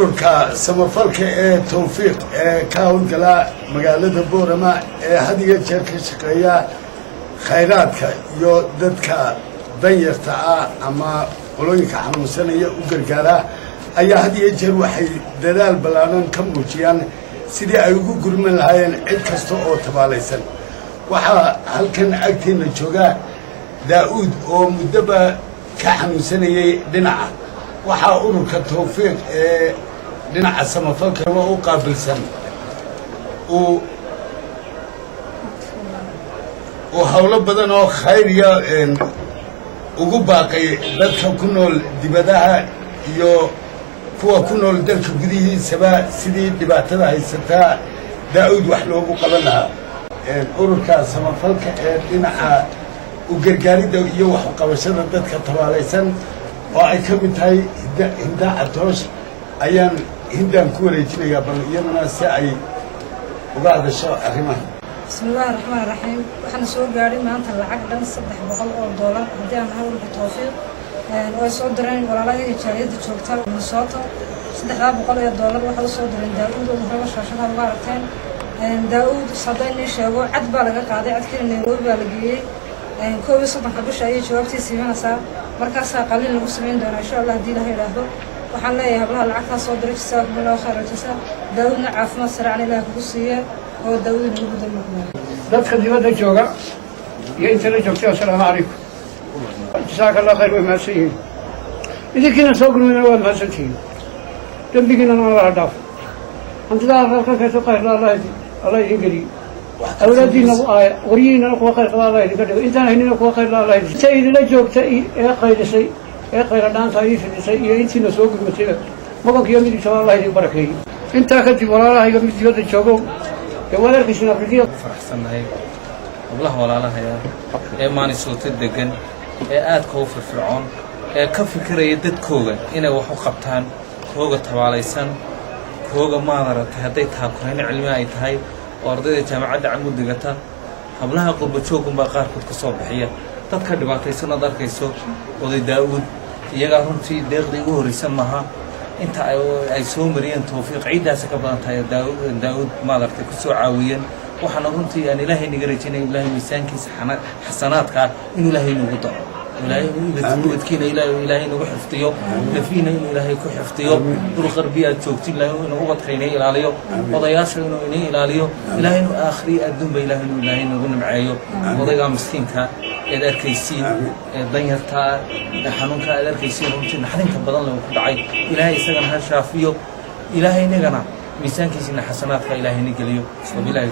ururka samafalka ee tawfiiq ee ka howlgala magaalada Boorama ee had iyo jeer ka shaqeeya khayraadka iyo dadka danyarta ah ama qolooyinka xanuunsanaya u gargaara ayaa had iyo jeer waxay dadaal balaaran ka muujiyaan sidii ay ugu gurman lahaayeen cid kasta oo tabaalaysan. waxaa halkan agteena jooga Daawud oo muddaba ka xanuunsanayay dhinaca waxaa ururka tawfiiq ee dhinaca samafalka u qaabilsan oo hawlo badan oo khayriya ugu baaqay dadka ku nool dibadaha iyo kuwa ku nool dalka gudihiisaba sidii dhibaatada haysataa Daawud wax loogu qaban lahaa. ururka samafalka ee dhinaca u gargaaridda iyo wax u qabashada dadka tabaalaysan oo ay ka mid tahay Hinda Atoosh ayaan hindaan ku wareejinayaa bal iyadana si ay uga hadasho arrimaha. bismillaahi raxmaani raxiim. waxaan soo gaaray maanta lacag dhan $300 haddii aan ahay ururka tawfiiq oo ay soo direen walaalahayga jaaliyadda joogta Minnesota. $300 waxaa u soo direen Daawud oo horeba shaashadaha uga aragteen. Daawud saday nin sheego cad baa laga qaaday, cadkina Nairobi baa la geeyey. 31 bisha ayay jawaabtiisa imanaysaa, markaasaa qalin lagu samayn doonaa insha Allah haddii Ilaahay yidhaahdo. waxaan leeyahay hablaha lacagtaas soo diray jazakumullahu khayran jazaa. Daawudna caafimaad saraacan Ilaahay kugu siiye oo Daawud nagu gudalmaqnaa. dadka dibadda jooga iyo inta la joogtay assalaamu calaykum. jazakallahu khayr way mahadsan yihiin. idinkiina soo gurmayna waad mahadsantihiin. dembigiina Allah dhaaf. hantidaa halkan kasoo qayr Allah idin geliyo. awlaadiina waryihiina kuwa khayr qaba Allah idinka dhigo. intaan haynina kuwa khayr Allah idin siiyo. idinla joogta ee qaylisay ee khayr dhaanta ay fidisay iyo intiina soo gurmatay magankiyo midii Allah idin barakeeyo. intaa kadib walaalahayga mid dibadda joogo walaalkiisina afrikiya faraxsanahay hablaha walaalahaya ee Minnesota degan ee aad ka firfircoon ee ka fikiraya dadkooda inay wax u qabtaan kooga tabaalaysan kooga maadarata hadday taakurayn cilmi ay tahay oo ardayda jaamacadda camud digata hablaha qurba joogun baa qaarkood ka soo bixiya dadka dhibaataysan aad arkayso oday Daawud iyaga runtii deeqdii ugu horeysan maaha inta ay soo mariyeen tawfiiq ciidaas ka badan tahay Daawud maadarta ku soo caawiyeen waxaan runtii aan Ilaahay naga rajinay Ilaahay miisaankiisa xasanaadka in Ilaahay nagu daro ودكينا إلهي نروح حفتيو نفينا إلهي كل حفتيو دور غربية توكتين إلهي نروح خيني إلى عليو وضياش إنه إلى عليو إلهي إنه آخري الدنيا إلهي نقول معايو وضيع مسكين كا إذا كيسين ضيعتها حنون كا إذا كيسين ممكن حنين كبدان لو كنت عاي إلهي سجن هالشافيو إلهي نجنا ميزان كيسين حسنات كإلهي نجليو وبالله